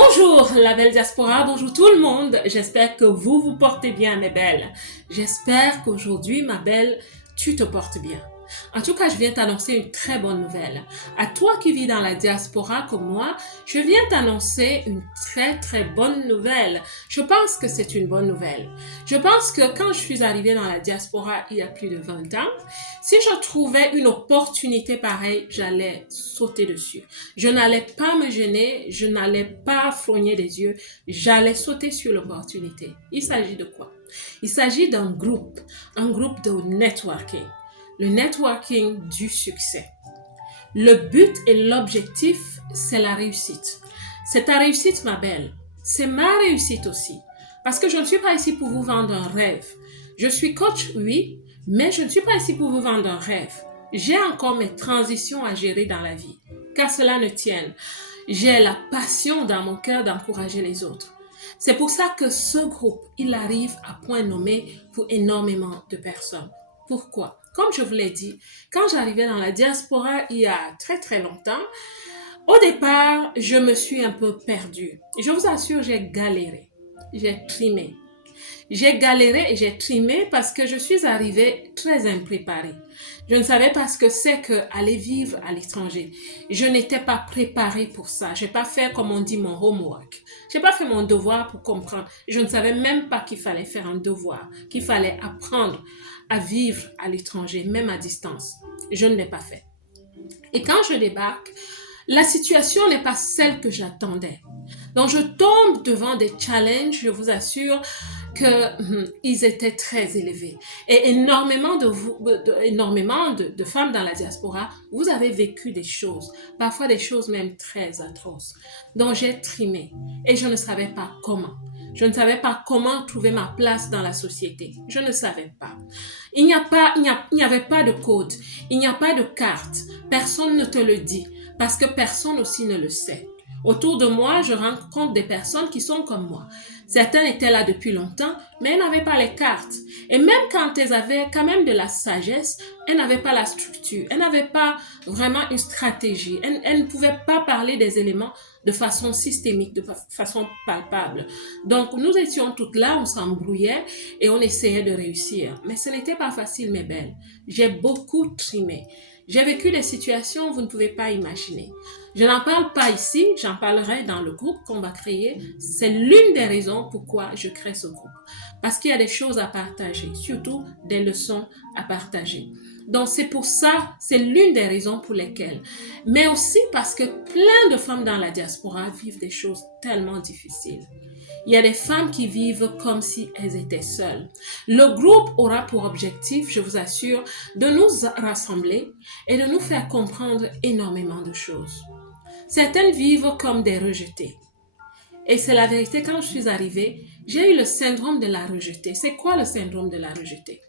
Bonjour la belle diaspora, bonjour tout le monde. J'espère que vous vous portez bien mes belles. J'espère qu'aujourd'hui ma belle, tu te portes bien. En tout cas, je viens t'annoncer une très bonne nouvelle. À toi qui vis dans la diaspora comme moi, je viens t'annoncer une très bonne nouvelle. Je pense que c'est une bonne nouvelle. Je pense que quand je suis arrivée dans la diaspora il y a plus de 20 ans, si je trouvais une opportunité pareille, j'allais sauter dessus. Je n'allais pas me gêner, je n'allais pas frogner des yeux, j'allais sauter sur l'opportunité. Il s'agit de quoi? Il s'agit un groupe de networking. Le networking du succès. Le but et l'objectif, c'est la réussite. C'est ta réussite, ma belle. C'est ma réussite aussi. Parce que je ne suis pas ici pour vous vendre un rêve. Je suis coach, oui, mais je ne suis pas ici pour vous vendre un rêve. J'ai encore mes transitions à gérer dans la vie. Qu'à cela ne tienne, j'ai la passion dans mon cœur d'encourager les autres. C'est pour ça que ce groupe, il arrive à point nommé pour énormément de personnes. Pourquoi? Comme je vous l'ai dit, quand j'arrivais dans la diaspora il y a très longtemps, au départ, je me suis un peu perdue. Je vous assure, j'ai galéré, j'ai trimé. J'ai galéré et j'ai trimé parce que je suis arrivée très impréparée. Je ne savais pas ce que c'est qu'aller vivre à l'étranger. Je n'étais pas préparée pour ça. Je n'ai pas fait, comme on dit, mon homework. Je n'ai pas fait mon devoir pour comprendre. Je ne savais même pas qu'il fallait faire un devoir, qu'il fallait apprendre à vivre à l'étranger, même à distance. Je ne l'ai pas fait. Et quand je débarque, la situation n'est pas celle que j'attendais. Donc, je tombe devant des challenges, je vous assure, qu'ils étaient très élevés. Et énormément de femmes dans la diaspora, vous avez vécu des choses, parfois des choses même très atroces. Donc j'ai trimé et je ne savais pas comment. Je ne savais pas comment trouver ma place dans la société. Je ne savais pas. Il n'y avait pas de code, il n'y a pas de carte. Personne ne te le dit parce que personne aussi ne le sait. Autour de moi, je rencontre des personnes qui sont comme moi. Certains étaient là depuis longtemps, mais elles n'avaient pas les cartes. Et même quand elles avaient quand même de la sagesse, elles n'avaient pas la structure. Elles n'avaient pas vraiment une stratégie. Elles ne pouvaient pas parler des éléments de façon systémique, de façon palpable. Donc, nous étions toutes là, on s'embrouillait et on essayait de réussir. Mais ce n'était pas facile, mes belles. J'ai beaucoup trimé. J'ai vécu des situations vous ne pouvez pas imaginer. Je n'en parle pas ici, j'en parlerai dans le groupe qu'on va créer. C'est l'une des raisons pourquoi je crée ce groupe. Parce qu'il y a des choses à partager, surtout des leçons à partager. Donc c'est pour ça, c'est l'une des raisons pour lesquelles. Mais aussi parce que plein de femmes dans la diaspora vivent des choses tellement difficiles. Il y a des femmes qui vivent comme si elles étaient seules. Le groupe aura pour objectif, je vous assure, de nous rassembler et de nous faire comprendre énormément de choses. Certaines vivent comme des rejetées. Et c'est la vérité, quand je suis arrivée, j'ai eu le syndrome de la rejetée. C'est quoi le syndrome de la rejetée?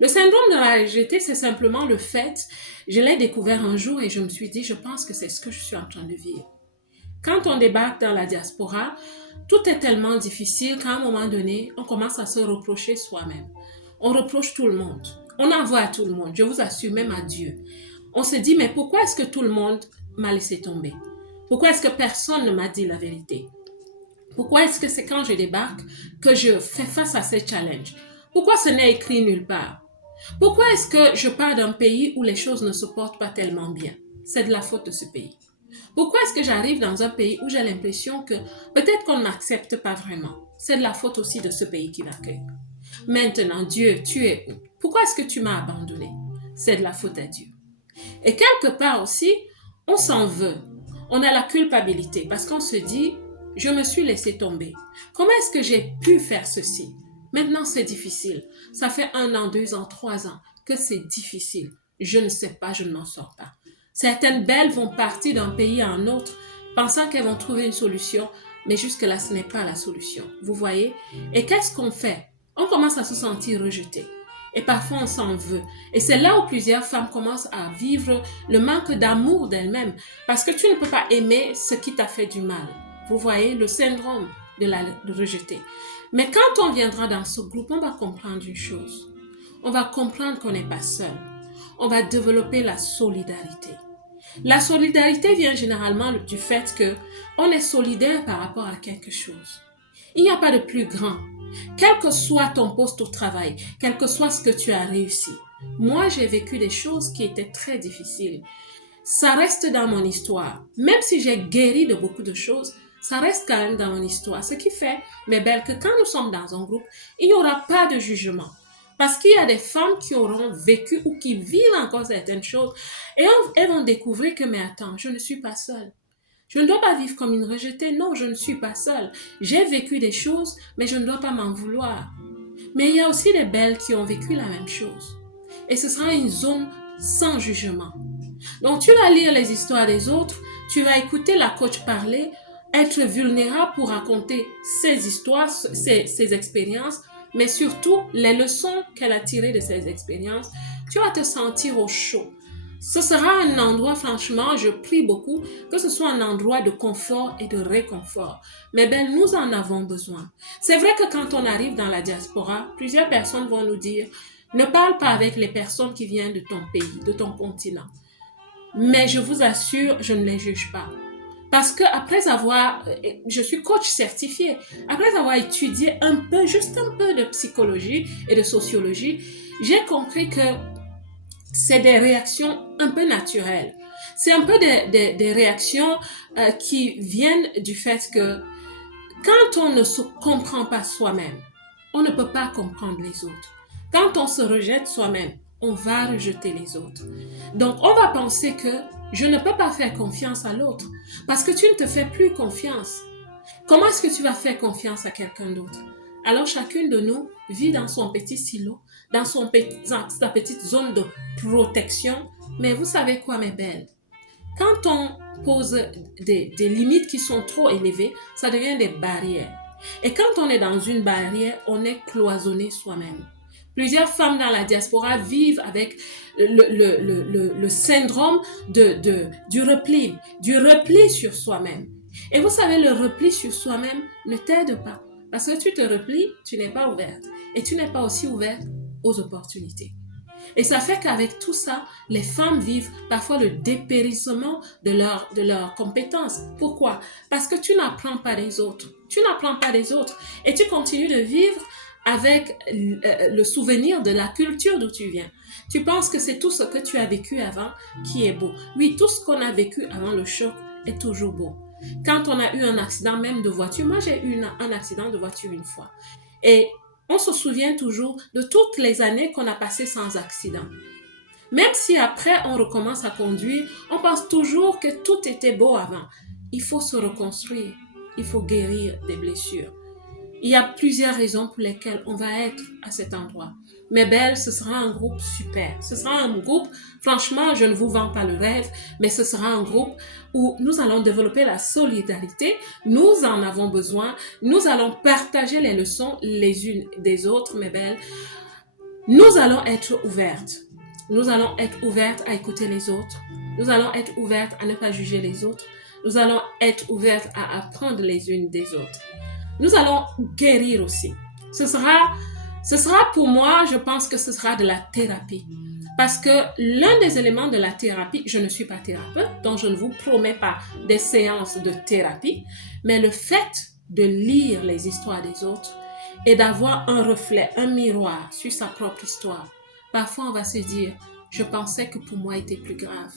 Le syndrome de la rejetée, c'est simplement le fait, je l'ai découvert un jour et je me suis dit, je pense que c'est ce que je suis en train de vivre. Quand on débarque dans la diaspora, tout est tellement difficile qu'à un moment donné, on commence à se reprocher soi-même. On reproche tout le monde. On en voit à tout le monde, je vous assure, même à Dieu. On se dit, mais pourquoi est-ce que tout le monde m'a laissé tomber? Pourquoi est-ce que personne ne m'a dit la vérité? Pourquoi est-ce que c'est quand je débarque que je fais face à ces challenges? Pourquoi ce n'est écrit nulle part? Pourquoi est-ce que je pars d'un pays où les choses ne se portent pas tellement bien? C'est de la faute de ce pays. Pourquoi est-ce que j'arrive dans un pays où j'ai l'impression que peut-être qu'on ne m'accepte pas vraiment? C'est de la faute aussi de ce pays qui m'accueille. Maintenant, Dieu, tu es où? Pourquoi est-ce que tu m'as abandonné? C'est de la faute à Dieu. Et quelque part aussi, on s'en veut. On a la culpabilité parce qu'on se dit, je me suis laissé tomber. Comment est-ce que j'ai pu faire ceci? Maintenant, c'est difficile. Ça fait 1 an, 2 ans, 3 ans que c'est difficile. Je ne sais pas, je ne m'en sors pas. Certaines belles vont partir d'un pays à un autre pensant qu'elles vont trouver une solution, mais jusque-là, ce n'est pas la solution. Vous voyez? Et qu'est-ce qu'on fait? On commence à se sentir rejeté. Et parfois, on s'en veut. Et c'est là où plusieurs femmes commencent à vivre le manque d'amour d'elles-mêmes. Parce que tu ne peux pas aimer ce qui t'a fait du mal. Vous voyez, le syndrome de rejeter. Mais quand on viendra dans ce groupe, on va comprendre une chose. On va comprendre qu'on n'est pas seul. On va développer la solidarité. La solidarité vient généralement du fait que on est solidaire par rapport à quelque chose. Il n'y a pas de plus grand. Quel que soit ton poste au travail, quel que soit ce que tu as réussi. Moi, j'ai vécu des choses qui étaient très difficiles. Ça reste dans mon histoire. Même si j'ai guéri de beaucoup de choses, ça reste quand même dans mon histoire. Ce qui fait, mes belles, que quand nous sommes dans un groupe, il n'y aura pas de jugement. Parce qu'il y a des femmes qui auront vécu ou qui vivent encore certaines choses et elles vont découvrir que, mais attends, je ne suis pas seule. Je ne dois pas vivre comme une rejetée. Non, je ne suis pas seule. J'ai vécu des choses, mais je ne dois pas m'en vouloir. Mais il y a aussi des belles qui ont vécu la même chose. Et ce sera une zone sans jugement. Donc, tu vas lire les histoires des autres, tu vas écouter la coach parler, être vulnérable pour raconter ses histoires, ses expériences, mais surtout les leçons qu'elle a tirées de ces expériences. Tu vas te sentir au chaud. Ce sera un endroit, franchement, je prie beaucoup, que ce soit un endroit de confort et de réconfort. Mais ben, nous en avons besoin. C'est vrai que quand on arrive dans la diaspora, plusieurs personnes vont nous dire, ne parle pas avec les personnes qui viennent de ton pays, de ton continent. Mais je vous assure, je ne les juge pas. Parce que je suis coach certifié, après avoir étudié un peu, juste un peu de psychologie et de sociologie, j'ai compris que c'est des réactions un peu naturelles. C'est un peu des réactions qui viennent du fait que quand on ne se comprend pas soi-même, on ne peut pas comprendre les autres. Quand on se rejette soi-même, on va rejeter les autres. Donc, on va penser que je ne peux pas faire confiance à l'autre parce que tu ne te fais plus confiance. Comment est-ce que tu vas faire confiance à quelqu'un d'autre? Alors, chacune de nous vit dans son petit silo, dans sa petite zone de protection. Mais vous savez quoi, mes belles? Quand on pose des limites qui sont trop élevées, ça devient des barrières. Et quand on est dans une barrière, on est cloisonné soi-même. Plusieurs femmes dans la diaspora vivent avec le syndrome du repli sur soi-même. Et vous savez, le repli sur soi-même ne t'aide pas. Parce que tu te replies, tu n'es pas ouverte. Et tu n'es pas aussi ouverte aux opportunités. Et ça fait qu'avec tout ça, les femmes vivent parfois le dépérissement de leurs compétences. Pourquoi? Parce que tu n'apprends pas des autres. Tu n'apprends pas des autres. Et tu continues de vivre avec le souvenir de la culture d'où tu viens. Tu penses que c'est tout ce que tu as vécu avant qui est beau. Oui, tout ce qu'on a vécu avant le choc est toujours beau. Quand on a eu un accident même de voiture, moi j'ai eu un accident de voiture une fois. Et on se souvient toujours de toutes les années qu'on a passées sans accident. Même si après on recommence à conduire, on pense toujours que tout était beau avant. Il faut se reconstruire, il faut guérir des blessures. Il y a plusieurs raisons pour lesquelles on va être à cet endroit. Mais belle, ce sera un groupe super. Ce sera un groupe, franchement, je ne vous vends pas le rêve, mais ce sera un groupe où nous allons développer la solidarité. Nous en avons besoin. Nous allons partager les leçons les unes des autres, mes belles. Nous allons être ouvertes. Nous allons être ouvertes à écouter les autres. Nous allons être ouvertes à ne pas juger les autres. Nous allons être ouvertes à apprendre les unes des autres. Nous allons guérir aussi. Ce sera pour moi, je pense que ce sera de la thérapie. Parce que l'un des éléments de la thérapie, je ne suis pas thérapeute, donc je ne vous promets pas des séances de thérapie, mais le fait de lire les histoires des autres et d'avoir un reflet, un miroir sur sa propre histoire. Parfois, on va se dire, je pensais que pour moi, était plus grave.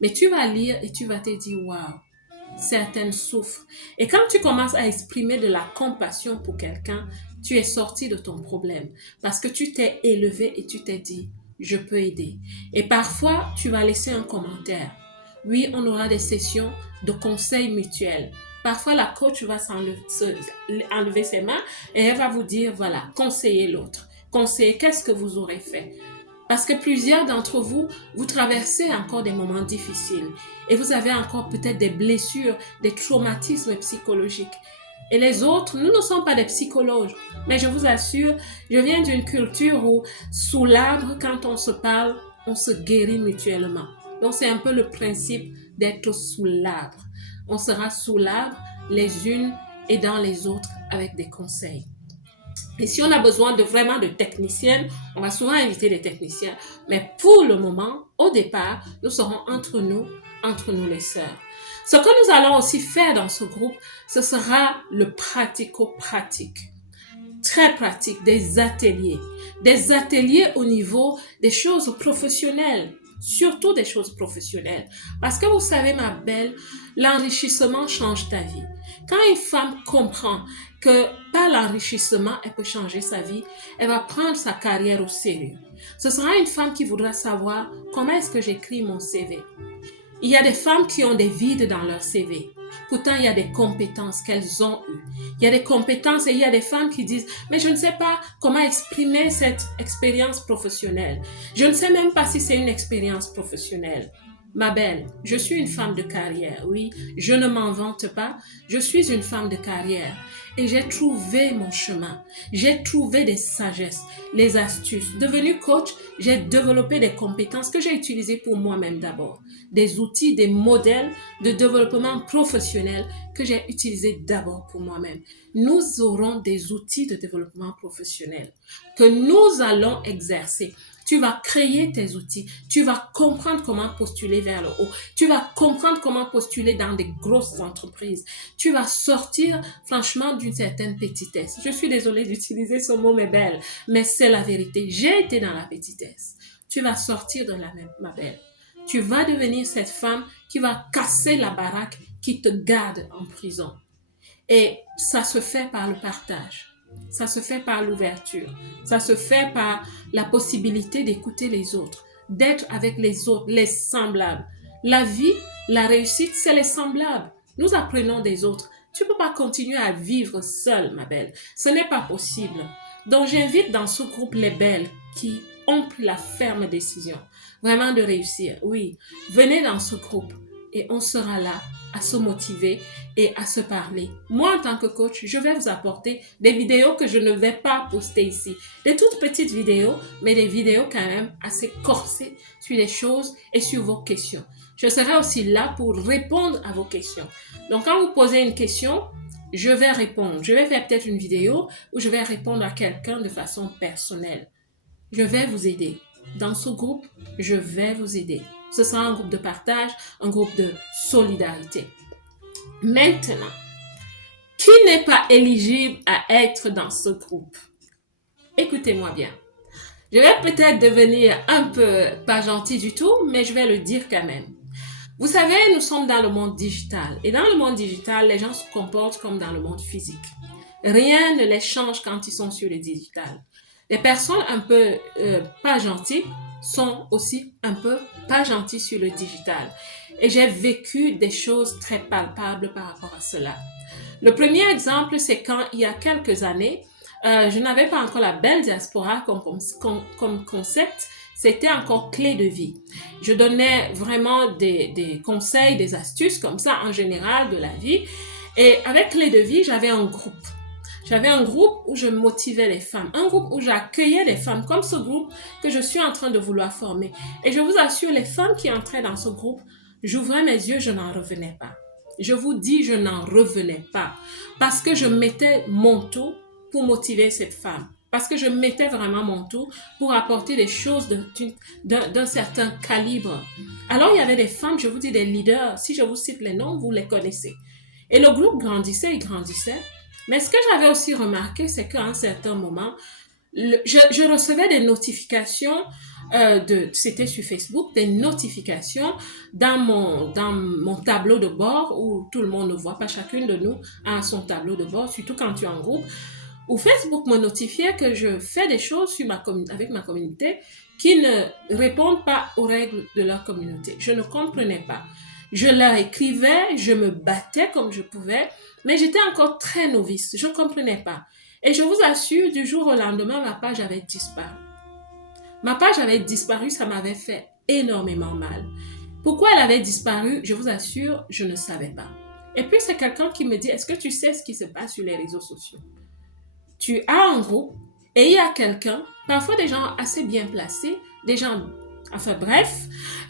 Mais tu vas lire et tu vas te dire, waouh, certaines souffrent. Et quand tu commences à exprimer de la compassion pour quelqu'un, tu es sorti de ton problème parce que tu t'es élevé et tu t'es dit, je peux aider. Et parfois, tu vas laisser un commentaire. Oui, on aura des sessions de conseils mutuels. Parfois, la coach va enlever ses mains et elle va vous dire, voilà, conseillez l'autre. Conseillez, qu'est-ce que vous aurez fait? Parce que plusieurs d'entre vous, vous traversez encore des moments difficiles et vous avez encore peut-être des blessures, des traumatismes psychologiques. Et les autres, nous ne sommes pas des psychologues, mais je vous assure, je viens d'une culture où, sous l'arbre, quand on se parle, on se guérit mutuellement. Donc, c'est un peu le principe d'être sous l'arbre. On sera sous l'arbre, les unes aidant les autres avec des conseils. Et si on a besoin de vraiment de techniciennes, on va souvent inviter des techniciens. Mais pour le moment, au départ, nous serons entre nous les sœurs. Ce que nous allons aussi faire dans ce groupe, ce sera le pratico-pratique. Très pratique, des ateliers au niveau des choses professionnelles, surtout des choses professionnelles. Parce que vous savez, ma belle, l'enrichissement change ta vie. Quand une femme comprend que par l'enrichissement, elle peut changer sa vie, elle va prendre sa carrière au sérieux. Ce sera une femme qui voudra savoir comment est-ce que j'écris mon CV. Il y a des femmes qui ont des vides dans leur CV. Pourtant, il y a des compétences qu'elles ont eues. Il y a des compétences et il y a des femmes qui disent, mais je ne sais pas comment exprimer cette expérience professionnelle. Je ne sais même pas si c'est une expérience professionnelle. Ma belle, je suis une femme de carrière, oui, je ne m'en vante pas, je suis une femme de carrière et j'ai trouvé mon chemin, j'ai trouvé des sagesses, les astuces. Devenue coach, j'ai développé des compétences que j'ai utilisées pour moi-même d'abord, des outils, des modèles de développement professionnel que j'ai utilisés d'abord pour moi-même. Nous aurons des outils de développement professionnel que nous allons exercer. Tu vas créer tes outils. Tu vas comprendre comment postuler vers le haut. Tu vas comprendre comment postuler dans des grosses entreprises. Tu vas sortir, franchement, d'une certaine petitesse. Je suis désolée d'utiliser ce mot, mais belle, mais c'est la vérité. J'ai été dans la petitesse. Tu vas sortir de la même, ma belle. Tu vas devenir cette femme qui va casser la baraque qui te garde en prison. Et ça se fait par le partage. Ça se fait par l'ouverture. Ça se fait par la possibilité d'écouter les autres, d'être avec les autres, les semblables. La vie, la réussite, c'est les semblables. Nous apprenons des autres. Tu ne peux pas continuer à vivre seule, ma belle. Ce n'est pas possible. Donc, j'invite dans ce groupe les belles qui ont pris la ferme décision vraiment de réussir. Oui, venez dans ce groupe et on sera là à se motiver et à se parler. Moi, en tant que coach, je vais vous apporter des vidéos que je ne vais pas poster ici. Des toutes petites vidéos, mais des vidéos quand même assez corsées sur les choses et sur vos questions. Je serai aussi là pour répondre à vos questions. Donc, quand vous posez une question, je vais répondre. Je vais faire peut-être une vidéo où je vais répondre à quelqu'un de façon personnelle. Je vais vous aider. Dans ce groupe, je vais vous aider. Ce sera un groupe de partage, un groupe de solidarité. Maintenant, qui n'est pas éligible à être dans ce groupe? Écoutez-moi bien. Je vais peut-être devenir un peu pas gentil du tout, mais je vais le dire quand même. Vous savez, nous sommes dans le monde digital. Et dans le monde digital, les gens se comportent comme dans le monde physique. Rien ne les change quand ils sont sur le digital. Les personnes un peu pas gentilles sont aussi un peu pas gentilles sur le digital. Et j'ai vécu des choses très palpables par rapport à cela. Le premier exemple, c'est quand il y a quelques années, je n'avais pas encore la belle diaspora comme concept, c'était encore clé de vie. Je donnais vraiment des conseils, des astuces comme ça en général de la vie. Et avec clé de vie, j'avais un groupe. J'avais un groupe où je motivais les femmes, un groupe où j'accueillais les femmes, comme ce groupe que je suis en train de vouloir former. Et je vous assure, les femmes qui entraient dans ce groupe, j'ouvrais mes yeux, je n'en revenais pas. Je vous dis, je n'en revenais pas. Parce que je mettais mon tout pour motiver cette femme. Parce que je mettais vraiment mon tout pour apporter des choses d'un certain calibre. Alors, il y avait des femmes, je vous dis des leaders, si je vous cite les noms, vous les connaissez. Et le groupe grandissait et grandissait. Mais ce que j'avais aussi remarqué, c'est qu'à un certain moment, je recevais des notifications, c'était sur Facebook, des notifications dans mon tableau de bord où tout le monde ne voit pas, chacune de nous a son tableau de bord, surtout quand tu es en groupe, où Facebook me notifiait que je fais des choses avec ma communauté qui ne répondent pas aux règles de leur communauté. Je ne comprenais pas. Je leur écrivais, je me battais comme je pouvais, mais j'étais encore très novice, je ne comprenais pas. Et je vous assure, du jour au lendemain, ma page avait disparu. Ma page avait disparu, ça m'avait fait énormément mal. Pourquoi elle avait disparu, je vous assure, je ne savais pas. Et puis c'est quelqu'un qui me dit, est-ce que tu sais ce qui se passe sur les réseaux sociaux? Tu as un groupe et il y a quelqu'un, parfois des gens assez bien placés, des gens, enfin bref,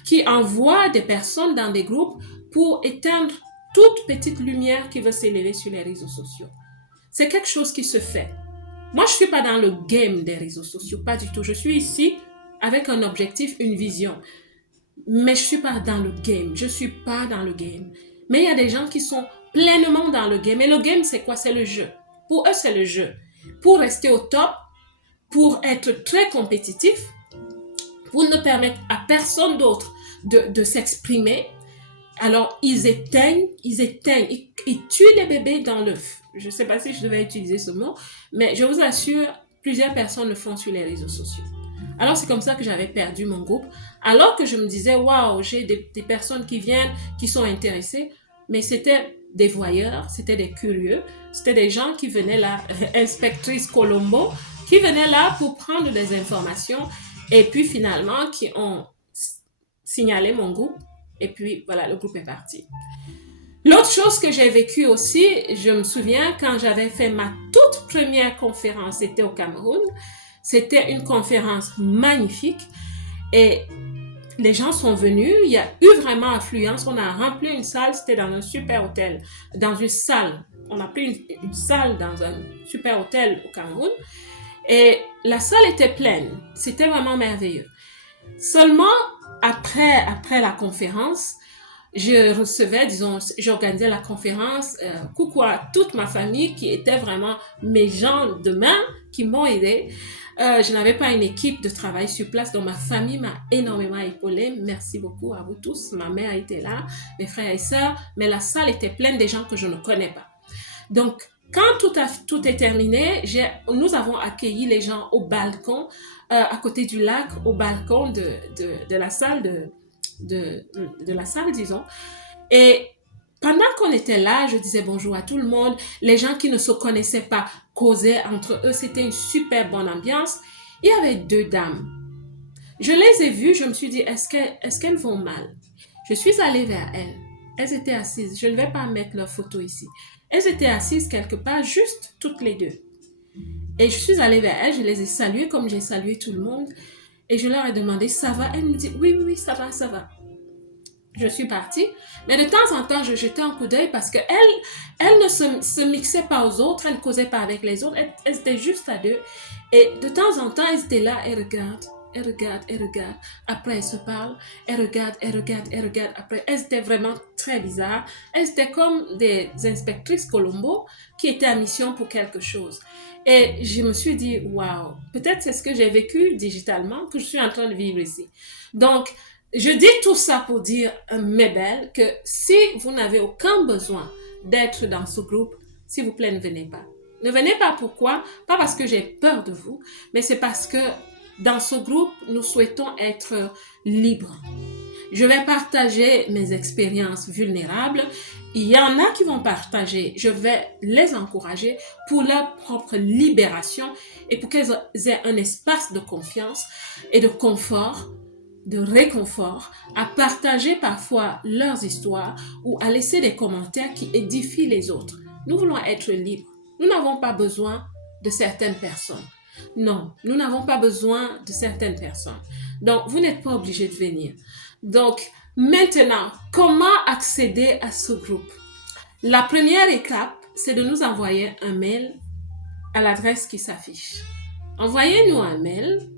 qui envoient des personnes dans des groupes pour éteindre toute petite lumière qui veut s'élever sur les réseaux sociaux. C'est quelque chose qui se fait. Moi, je suis pas dans le game des réseaux sociaux, pas du tout. Je suis ici avec un objectif, une vision. Mais je suis pas dans le game. Je suis pas dans le game. Mais il y a des gens qui sont pleinement dans le game. Et le game, c'est quoi? C'est le jeu. Pour eux, c'est le jeu. Pour rester au top, pour être très compétitif, pour ne permettre à personne d'autre de s'exprimer, alors ils tuent les bébés dans l'œuf. Je ne sais pas si je devais utiliser ce mot, mais je vous assure, plusieurs personnes le font sur les réseaux sociaux. Alors c'est comme ça que j'avais perdu mon groupe, alors que je me disais, waouh, j'ai des personnes qui viennent, qui sont intéressées, mais c'était des voyeurs, c'était des curieux, c'était des gens qui venaient là, inspectrice Colombo, qui venaient là pour prendre des informations et puis finalement qui ont signalé mon groupe et puis voilà, le groupe est parti. L'autre chose que j'ai vécu aussi, je me souviens quand j'avais fait ma toute première conférence, c'était au Cameroun. C'était une conférence magnifique et les gens sont venus, il y a eu vraiment affluence, on a rempli une salle, c'était dans un super hôtel, dans une salle. On a pris une salle dans un super hôtel au Cameroun et la salle était pleine, c'était vraiment merveilleux. Seulement, après la conférence, je recevais, disons, j'organisais la conférence, coucou à toute ma famille qui était vraiment mes gens de main, qui m'ont aidé. Je n'avais pas une équipe de travail sur place, donc ma famille m'a énormément épaulée. Merci beaucoup à vous tous. Ma mère était là, mes frères et sœurs, mais la salle était pleine de gens que je ne connais pas. Donc, quand tout est terminé, nous avons accueilli les gens au balcon, à côté du lac, au balcon de la salle, de la salle, disons. Et pendant qu'on était là, je disais bonjour à tout le monde. Les gens qui ne se connaissaient pas causaient entre eux. C'était une super bonne ambiance. Il y avait deux dames. Je les ai vues, je me suis dit, est-ce qu'elles vont mal? Je suis allée vers elles. Elles étaient assises. Je ne vais pas mettre leur photo ici. Elles étaient assises quelque part, juste toutes les deux. Et je suis allée vers elles, je les ai saluées comme j'ai salué tout le monde. Et je leur ai demandé, ça va? Elles me disent, oui, oui, oui, ça va, ça va. Je suis partie, mais de temps en temps, je jetais un coup d'œil parce qu'elles ne se mixaient pas aux autres, elles ne causaient pas avec les autres, elles étaient juste à deux. Et de temps en temps, elles étaient là, elles regardent, elles regardent, elles regardent. Après, elles se parlent, elles regardent, elles regardent, elles regardent. Après, elles étaient vraiment très bizarres. Elles étaient comme des inspectrices Colombo qui étaient à mission pour quelque chose. Et je me suis dit, waouh, peut-être c'est ce que j'ai vécu digitalement que je suis en train de vivre ici. Donc, je dis tout ça pour dire, mes belles, que si vous n'avez aucun besoin d'être dans ce groupe, s'il vous plaît, ne venez pas. Ne venez pas, pourquoi? Pas parce que j'ai peur de vous, mais c'est parce que dans ce groupe, nous souhaitons être libres. Je vais partager mes expériences vulnérables. Il y en a qui vont partager. Je vais les encourager pour leur propre libération et pour qu'elles aient un espace de confiance et de confort, de réconfort, à partager parfois leurs histoires ou à laisser des commentaires qui édifient les autres. Nous voulons être libres. Nous n'avons pas besoin de certaines personnes. Non, nous n'avons pas besoin de certaines personnes. Donc, vous n'êtes pas obligé de venir. Donc, maintenant, comment accéder à ce groupe? La première étape, c'est de nous envoyer un mail à l'adresse qui s'affiche. Envoyez-nous un mail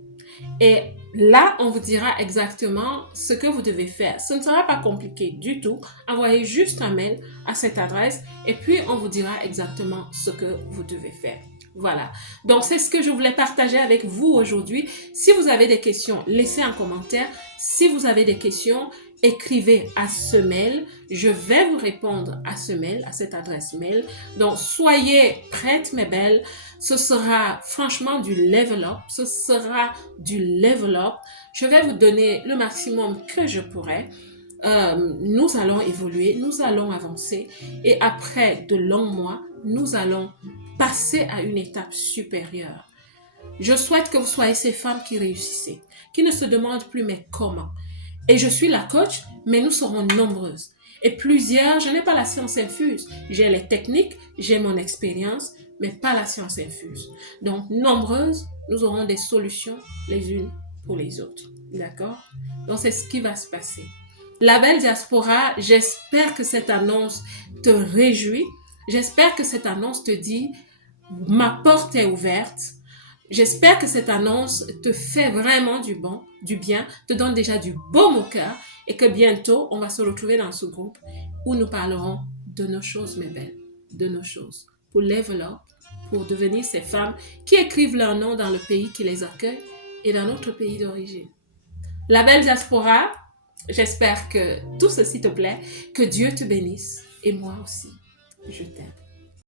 et là, on vous dira exactement ce que vous devez faire. Ce ne sera pas compliqué du tout. Envoyez juste un mail à cette adresse et puis on vous dira exactement ce que vous devez faire. Voilà. Donc, c'est ce que je voulais partager avec vous aujourd'hui. Si vous avez des questions, laissez un commentaire. Si vous avez des questions, écrivez à ce mail. Je vais vous répondre à ce mail, à cette adresse mail. Donc, soyez prêtes, mes belles. Ce sera franchement du level up. Ce sera du level up. Je vais vous donner le maximum que je pourrai. Nous allons évoluer, nous allons avancer et après de longs mois, nous allons passer à une étape supérieure. Je souhaite que vous soyez ces femmes qui réussissez, qui ne se demandent plus mais comment. Et je suis la coach, mais nous serons nombreuses. Et plusieurs, je n'ai pas la science infuse. J'ai les techniques, j'ai mon expérience, mais pas la science infuse. Donc, nombreuses, nous aurons des solutions les unes pour les autres. D'accord? Donc, c'est ce qui va se passer. La belle diaspora, j'espère que cette annonce te réjouit. J'espère que cette annonce te dit, Ma porte est ouverte. J'espère que cette annonce te fait vraiment du bien, te donne déjà du baume au cœur et que bientôt, on va se retrouver dans ce groupe où nous parlerons de nos choses, mes belles, de nos choses, pour level up, pour devenir ces femmes qui écrivent leur nom dans le pays qui les accueille et dans notre pays d'origine. La belle diaspora, j'espère que tout ceci te plaît, que Dieu te bénisse et moi aussi, je t'aime.